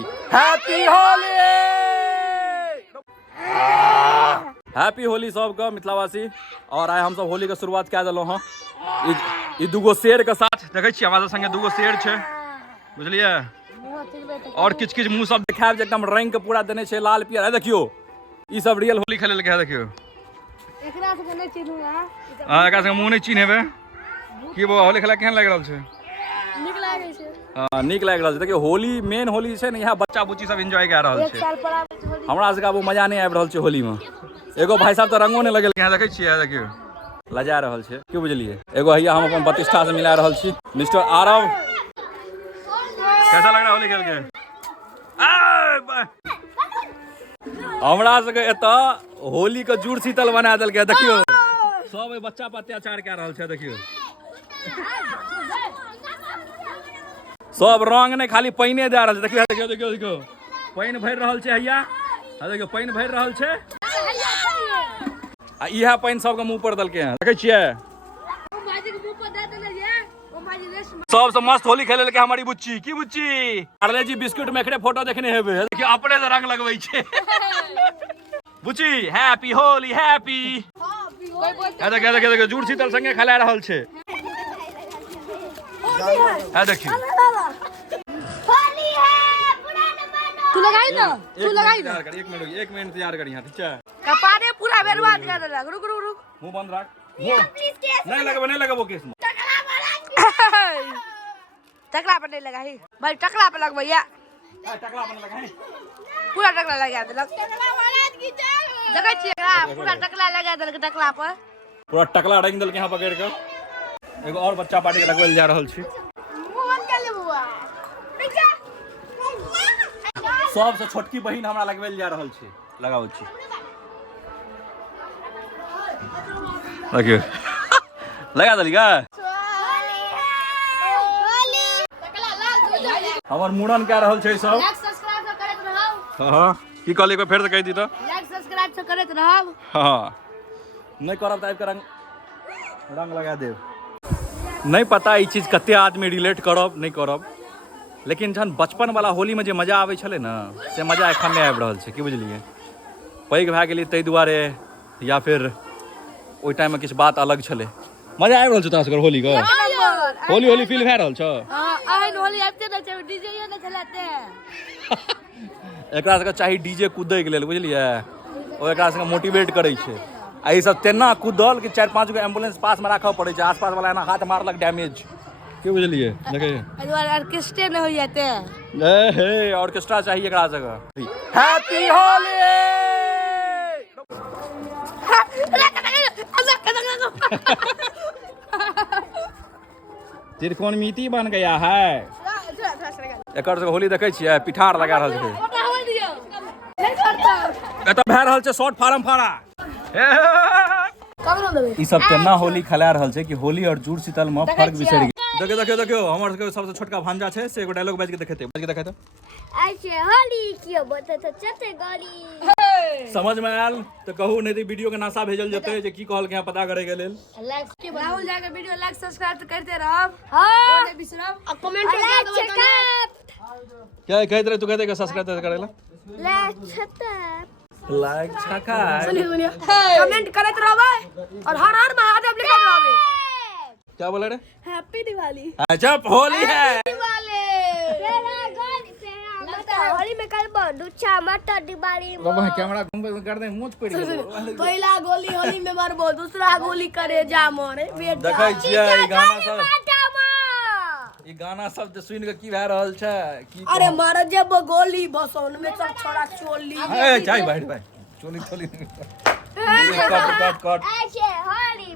Happy Holi, happy Holi सबके मिथिलावासी। और आइ हम सब होली के शुरुआत कए देलहुँ हँ ई दूगो शेर के साथ। देखै छियै हमरा संगे दूगो शेर छै, बुझलियै। और किछ किछ मुँह सब देखायब जे एकदम रंग के पूरा देने छै लाल पियर। देखियो ई सब रियल होली खेले लगे। देखियो एकरा से नहीं चिन्हूंगा, हां एकरा से मुंह नहीं चिन्हेबे। की बो होली खेला केहन लाग रहल छै? नीक लागे छै। हां नीक लाग रहल छै। देखियो होली मेन होली छै ने, यहाँ बच्चा बुच्ची सब एंजॉय कर रहल छै। हमरा सबके अब मजा नहीं आबि रहल छै होली में। एगो भाई साहब तो रंगो नहीं लगेलकै हैं, देखै छियै। देखियो लजा रहल छै, की बुझलियै। एगो हैया हम अपन प्रतिष्ठा से मिला रहल छी, मिस्टर आरव। कैसा लग रहा होली खेल के? हमरा सबके एतऽ होली के जुड़ शीतल बना देलकै। देखियो सब बच्चा पर अत्याचार कए रहल छै। देखियो सब रंग नहीं खाली पाइने दे रहल छै। देखियो देखियो देखियो देखियो पाइन भरि रहल छै हैया। देखियो पाइन भरि रहल छै आ इहा पाइन सबके मुंह पर देलकै हैं। देखै छियै सबसे मस्त होली खेले लगे हमारी बुच्ची। की बुच्ची? पार्ले जी बिस्कुट में एकरे फोटो देखने हेबे। देखियो अपने से रंग लगबै छै। बुच्ची हैप्पी होली हैप्पी। देखियो देखियो देखियो जुड़ शीतल संगे खेला रहल छै। देखियो तू लगाई ना, तू लगाई ना। एक मिनट इंतजार करी, ठीक है। कपारे पूरा बर्बाद कर देलक। रुक रुक रुक, मुंह बंद रख। नहीं लगबो केस में। टकला पर नहीं लगा ही भाई, टकला पे लग भैया। टकला पर लगा है, पूरा टकला लगा देलक। देखै छियै पूरा टकला लगा देलक। टकला पर पूरा टकला रंग देलकै यहाँ पकड़ के। एगो और बच्चा पार्टी के लगबै जा रहल छी। सबसे छोटकी बहिन हमरा लगबै जा रहल छी, लगाबै छी। देखियो लगा देली का? हमर मुड़न कए रहल छै सब। लाइक सब्सक्राइब करैत रहब। हां की कहली को फेर से कहि दी तो। लाइक सब्सक्राइब से करैत रहब। हां नहीं करब त आबि के रंग लगा देब। नहीं पता ई चीज कते आदमी रिलेट करब नहीं करब, लेकिन जहन बचपन वाला होली में जे मजा आबै छलै ना, से मजा एखन नहीं आबि रहल छै। की बुझलियै? पैघ भए गेली ताहि दुआरे, या फिर ओहि टाइम में किछु बात अलग छलै। मजा आबि रहल छै तोरा सबके होली के? होली होली फील भए रहल छ? हां आइन होली आबिते न छै, डीजे ये न चलाते। एकरा सबके चाही डीजे कूदै के लेल, बुझलियै। ओ एकरा सबके मोटिवेट करै छै। आ ई सब तेना कूदल कि 4-5 गो एम्बुलेंस पास में राखऽ पड़ै छै। आसपास वाला एना हाथ मारलक डैमेज। की बुझलियै? देखै एहि दुआरे ऑर्केस्ट्रे न होई जाते। ए हे ऑर्केस्ट्रा चाहिए एकरा सबके। हैप्पी होली। त्रिकोणमिति बन गया है। एकर सबके होली देखै छियै, पिठार लगा रहल छै। एतऽ भए रहल छै शॉर्ट फार्म फाड़ा। ई सब तेना होली खेला रहल छै कि होली और जुड़ शीतल में फर्क बिसरि गेल। देखियो देखियो देखियो हमर सबके सबसे छोटका भांजा छै, से एगो डायलॉग बाजि के देखेते। बाजि के देखाते। ऐसे होली कियो बोलते तो चते गोली। समझ में आयल तो कहू, नहीं तो वीडियो के नासा भेजल जेतै जे की कहल के यहाँ पता करे के लेल। राहुल जाके वीडियो लाइक सब्सक्राइब तो करते रहब। हां नहीं बिसरब। और कमेंट करके बताना क्या कहते रहे? तू कहते कि सब्सक्राइब करेला लाइक छका कमेंट करत रहबै और हर हर महादेव लिखत रहबै। क्या बोला रे? हैप्पी दिवाली। अच्छा होली है। दिवाली लगता है होली में कल बंदूचा मटर दिवाली बाबा कैमरा घूम कर दे, मुंह पे पड़ पहला गोली होली में मारबो, दूसरा गोली करे जा मारे। देखै छियै ई गाना सब सुन के की भए रहल छै? की अरे मार जब गोली भसौन में सब छोड़ा चोली। ए जाई बैठ भाई, चोली चोली कट कट कट। ऐसे होली